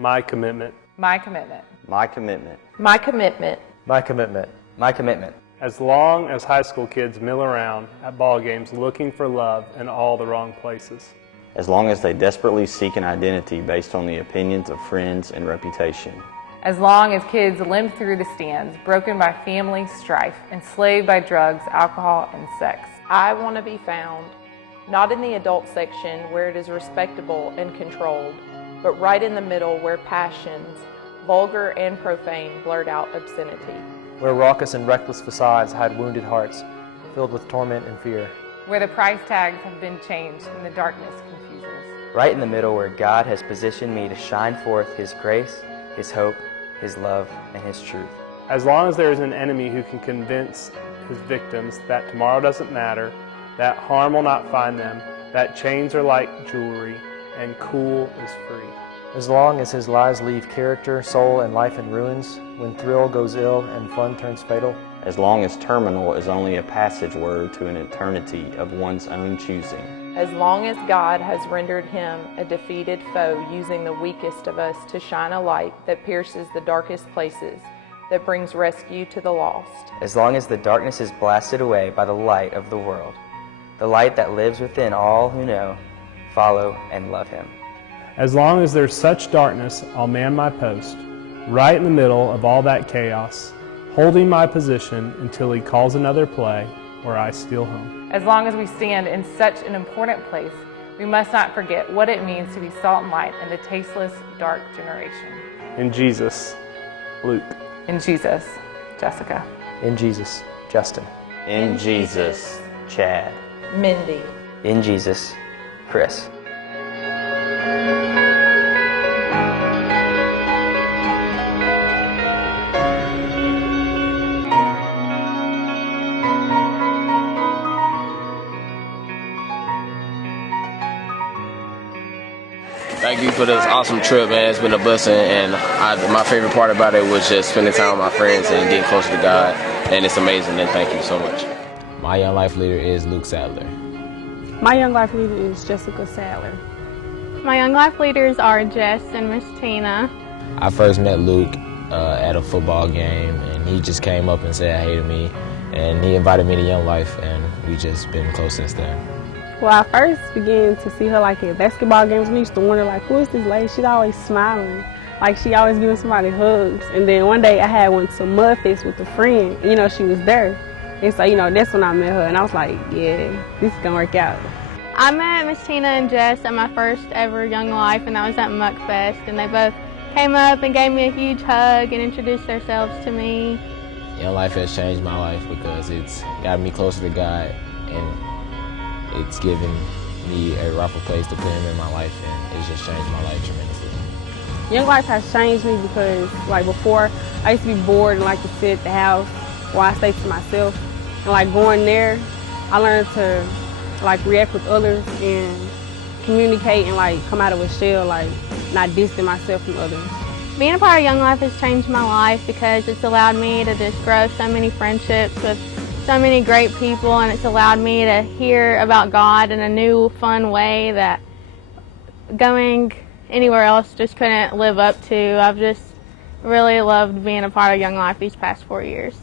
My commitment. My commitment. My commitment. My commitment. My commitment. My commitment. As long as high school kids mill around at ball games looking for love in all the wrong places. As long as they desperately seek an identity based on the opinions of friends and reputation. As long as kids limp through the stands, broken by family strife, enslaved by drugs, alcohol, and sex. I want to be found, not in the adult section where it is respectable and controlled, but right in the middle where passions, vulgar and profane, blurt out obscenity. Where raucous and reckless facades hide wounded hearts, filled with torment and fear. Where the price tags have been changed and the darkness confuses. Right in the middle where God has positioned me to shine forth His grace, His hope, His love, and His truth. As long as there is an enemy who can convince his victims that tomorrow doesn't matter, that harm will not find them, that chains are like jewelry, and cool is free. As long as his lies leave character, soul, and life in ruins, when thrill goes ill and fun turns fatal. As long as terminal is only a passage word to an eternity of one's own choosing. As long as God has rendered him a defeated foe, using the weakest of us to shine a light that pierces the darkest places, that brings rescue to the lost. As long as the darkness is blasted away by the light of the world, the light that lives within all who know, follow, and love Him. As long as there's such darkness, I'll man my post, right in the middle of all that chaos, holding my position until He calls another play, or I steal home. As long as we stand in such an important place, we must not forget what it means to be salt and light in the tasteless, dark generation. In Jesus, Luke. In Jesus, Jessica. In Jesus, Justin. In Jesus, Chad. Mindy. In Jesus, Chris. Thank you for this awesome trip, man. It's been a blessing, and my favorite part about it was just spending time with my friends and getting closer to God, and it's amazing, and thank you so much. My young life leader is Luke Sadler. My young life leader is Jessica Sadler. My young life leaders are Jess and Miss Tina. I first met Luke at a football game, and he just came up and said hey to me, and he invited me to Young Life, and we just been close since then. Well, I first began to see her like at basketball games. We used to wonder like, who is this lady? She's always smiling. Like she always giving somebody hugs. And then one day I had went to Mudfest with a friend. You know, she was there. And so, you know, that's when I met her. And I was like, yeah, this is gonna work out. I met Miss Tina and Jess at my first ever Young Life, and that was at Muckfest. And they both came up and gave me a huge hug and introduced themselves to me. Young Life has changed my life because it's got me closer to God, and it's given me a rightful place to put Him in my life, and it's just changed my life tremendously. Young Life has changed me because like before, I used to be bored and like to sit at the house while I stay to myself. And like going there, I learned to like react with others and communicate and like come out of a shell, like not distance myself from others. Being a part of Young Life has changed my life because it's allowed me to just grow so many friendships with so many great people, and it's allowed me to hear about God in a new, fun way that going anywhere else just couldn't live up to. I've just really loved being a part of Young Life these past 4 years.